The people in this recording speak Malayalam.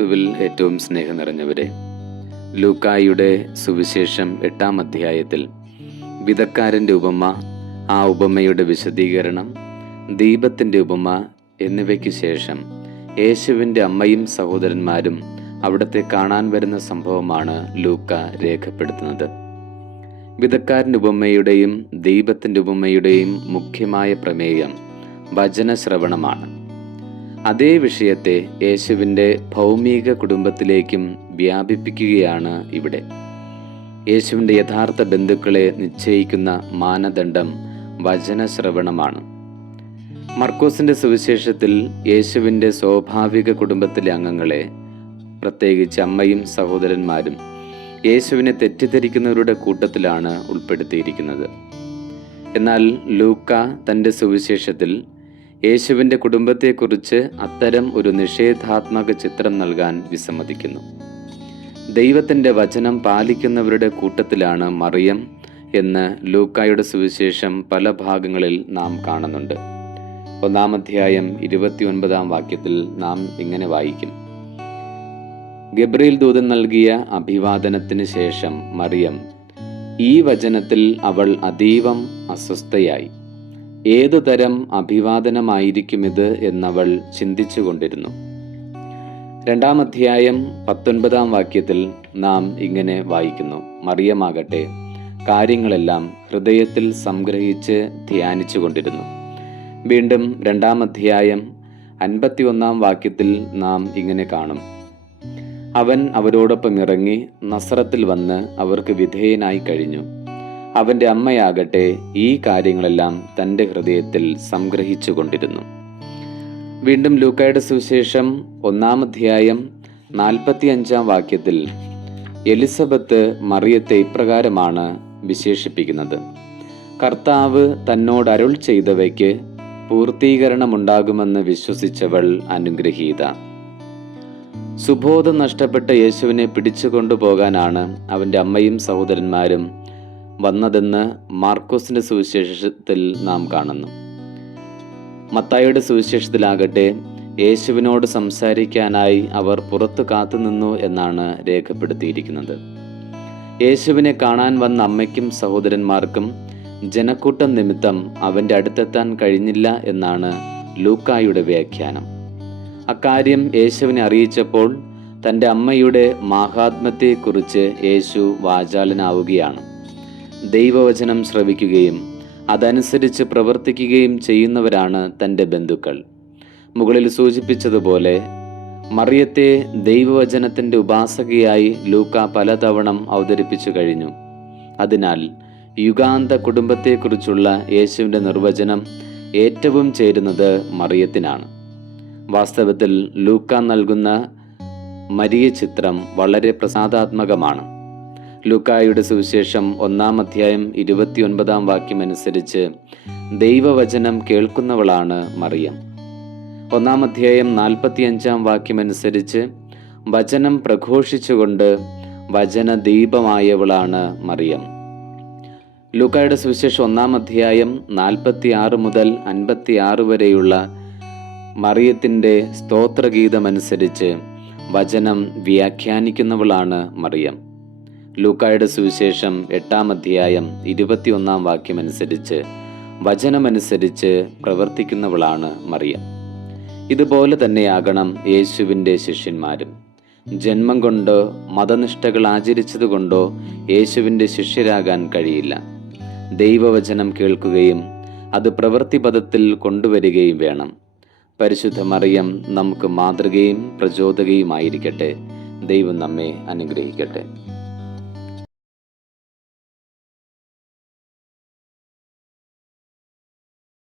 ഏറ്റവും സ്നേഹം നിറഞ്ഞവരെ ലൂക്കായുടെ സുവിശേഷം എട്ടാം അധ്യായത്തിൽ വിധക്കാരന്റെ ഉപമ ആ ഉപമയുടെ വിശദീകരണം ദീപത്തിന്റെ ഉപമ എന്നിവയ്ക്ക് ശേഷം യേശുവിന്റെ അമ്മയും സഹോദരന്മാരും അവിടത്തെ കാണാൻ വരുന്ന സംഭവമാണ് ലൂക്ക രേഖപ്പെടുത്തുന്നത്. വിധക്കാരന്റെ ഉപമയുടെയും ദീപത്തിന്റെ ഉപമയുടെയും മുഖ്യമായ പ്രമേയം വചനശ്രവണമാണ്. അതേ വിഷയത്തെ യേശുവിന്റെ ഭൗമിക കുടുംബത്തിലേക്കും വ്യാപിപ്പിക്കുകയാണ് ഇവിടെ. യേശുവിന്റെ യഥാർത്ഥ ബന്ധുക്കളെ നിശ്ചയിക്കുന്ന മാനദണ്ഡം വചനശ്രവണമാണ്. മർക്കോസിന്റെ സുവിശേഷത്തിൽ യേശുവിന്റെ സ്വാഭാവിക കുടുംബത്തിലെ അംഗങ്ങളെ പ്രത്യേകിച്ച് അമ്മയും സഹോദരന്മാരും യേശുവിനെ തെറ്റിദ്ധരിക്കുന്നവരുടെ കൂട്ടത്തിലാണ് ഉൾപ്പെടുത്തിയിരിക്കുന്നത്. എന്നാൽ ലൂക്ക തന്റെ സുവിശേഷത്തിൽ യേശുവിന്റെ കുടുംബത്തെക്കുറിച്ച് അത്തരം ഒരു നിഷേധാത്മക ചിത്രം നൽകാൻ വിസമ്മതിക്കുന്നു. ദൈവത്തിന്റെ വചനം പാലിക്കുന്നവരുടെ കൂട്ടത്തിലാണ് മറിയം എന്ന് ലൂക്കായുടെ സുവിശേഷം പല ഭാഗങ്ങളിൽ നാം കാണുന്നുണ്ട്. ഒന്നാം അധ്യായം ഇരുപത്തിയൊൻപതാം വാക്യത്തിൽ നാം ഇങ്ങനെ വായിക്കും. ഗബ്രിയേൽ ദൂതൻ നൽകിയ അഭിവാദനത്തിന് ശേഷം മറിയം ഈ വചനത്തിൽ അവൾ അതീവം അസ്വസ്ഥയായി. ഏതു തരം അഭിവാദനമായിരിക്കുമിത് എന്നവൾ ചിന്തിച്ചു കൊണ്ടിരുന്നു രണ്ടാം അധ്യായം പത്തൊൻപതാം വാക്യത്തിൽ നാം ഇങ്ങനെ വായിക്കുന്നു. മറിയമാകട്ടെ കാര്യങ്ങളെല്ലാം ഹൃദയത്തിൽ സംഗ്രഹിച്ച് ധ്യാനിച്ചു കൊണ്ടിരുന്നു വീണ്ടും രണ്ടാം അധ്യായം അൻപത്തി ഒന്നാം വാക്യത്തിൽ നാം ഇങ്ങനെ കാണും. അവൻ അവരോടൊപ്പം ഇറങ്ങി നസ്രത്തിൽ വന്ന് അവർക്ക് വിധേയനായി കഴിഞ്ഞു. അവന്റെ അമ്മയാകട്ടെ ഈ കാര്യങ്ങളെല്ലാം തന്റെ ഹൃദയത്തിൽ സംഗ്രഹിച്ചു കൊണ്ടിരുന്നു വീണ്ടും ലൂക്കായുടെ സുവിശേഷം ഒന്നാം അധ്യായം നാൽപ്പത്തി അഞ്ചാം വാക്യത്തിൽ എലിസബത്ത് മറിയത്തെ ഇപ്രകാരമാണ് വിശേഷിപ്പിക്കുന്നത്. കർത്താവ് തന്നോട് അരുൾ ചെയ്തവയ്ക്ക് പൂർത്തീകരണമുണ്ടാകുമെന്ന് വിശ്വസിച്ചവൾ അനുഗ്രഹീത. സുബോധം നഷ്ടപ്പെട്ട യേശുവിനെ പിടിച്ചു കൊണ്ടുപോകാനാണ് അവന്റെ അമ്മയും സഹോദരന്മാരും വന്നതെന്ന് മാർക്കോസിന്റെ സുവിശേഷത്തിൽ നാം കാണുന്നു. മത്തായിയുടെ സുവിശേഷത്തിലാകട്ടെ യേശുവിനോട് സംസാരിക്കാനായി അവർ പുറത്തു കാത്തുനിന്നു എന്നാണ് രേഖപ്പെടുത്തിയിരിക്കുന്നത്. യേശുവിനെ കാണാൻ വന്ന അമ്മയ്ക്കും സഹോദരന്മാർക്കും ജനക്കൂട്ടം നിമിത്തം അവന്റെ അടുത്തെത്താൻ കഴിഞ്ഞില്ല എന്നാണ് ലൂക്കായുടെ വ്യാഖ്യാനം. അക്കാര്യം യേശുവിനെ അറിയിച്ചപ്പോൾ തന്റെ അമ്മയുടെ മാഹാത്മ്യത്തെക്കുറിച്ച് യേശു വാചാലനാവുകയാണ്. ദൈവവചനം ശ്രവിക്കുകയും അതനുസരിച്ച് പ്രവർത്തിക്കുകയും ചെയ്യുന്നവരാണ് തന്റെ ബന്ധുക്കൾ. മുകളിൽ സൂചിപ്പിച്ചതുപോലെ മറിയത്തെ ദൈവവചനത്തിന്റെ ഉപാസകയായി ലൂക്ക പലതവണം അവതരിപ്പിച്ചു കഴിഞ്ഞു. അതിനാൽ യുഗാന്ത കുടുംബത്തെക്കുറിച്ചുള്ള യേശുവിന്റെ നിർവചനം ഏറ്റവും ചേരുന്നത് മറിയത്തിനാണ്. വാസ്തവത്തിൽ ലൂക്ക നൽകുന്ന മരിയ ചിത്രം വളരെ പ്രസാദാത്മകമാണ്. ലൂക്കായുടെ സുവിശേഷം ഒന്നാം അധ്യായം ഇരുപത്തിയൊൻപതാം വാക്യം അനുസരിച്ച് ദൈവവചനം കേൾക്കുന്നവളാണ് മറിയം. ഒന്നാം അധ്യായം നാൽപ്പത്തിയഞ്ചാം വാക്യം അനുസരിച്ച് വചനം പ്രഘോഷിച്ചുകൊണ്ട് വചന ദീപമായവളാണ് മറിയം. ലൂക്കായുടെ സുവിശേഷം ഒന്നാം അധ്യായം നാൽപ്പത്തി ആറ് മുതൽ അൻപത്തി ആറ് വരെയുള്ള മറിയത്തിന്റെ സ്തോത്രഗീതമനുസരിച്ച് വചനം വ്യാഖ്യാനിക്കുന്നവളാണ് മറിയം. ലൂക്കായുടെ സുവിശേഷം എട്ടാം അധ്യായം ഇരുപത്തിയൊന്നാം വാക്യമനുസരിച്ച് വചനമനുസരിച്ച് പ്രവർത്തിക്കുന്നവളാണ് മറിയം. ഇതുപോലെ തന്നെയാകണം യേശുവിന്റെ ശിഷ്യന്മാരും. ജന്മം കൊണ്ടോ മതനിഷ്ഠകൾ ആചരിച്ചതുകൊണ്ടോ യേശുവിന്റെ ശിഷ്യരാകാൻ കഴിയില്ല. ദൈവവചനം കേൾക്കുകയും അത് പ്രവൃത്തിപഥത്തിൽ കൊണ്ടുവരികയും വേണം. പരിശുദ്ധ മറിയം നമുക്ക് മാതൃകയും പ്രചോദകയുമായിരിക്കട്ടെ. ദൈവം നമ്മെ അനുഗ്രഹിക്കട്ടെ.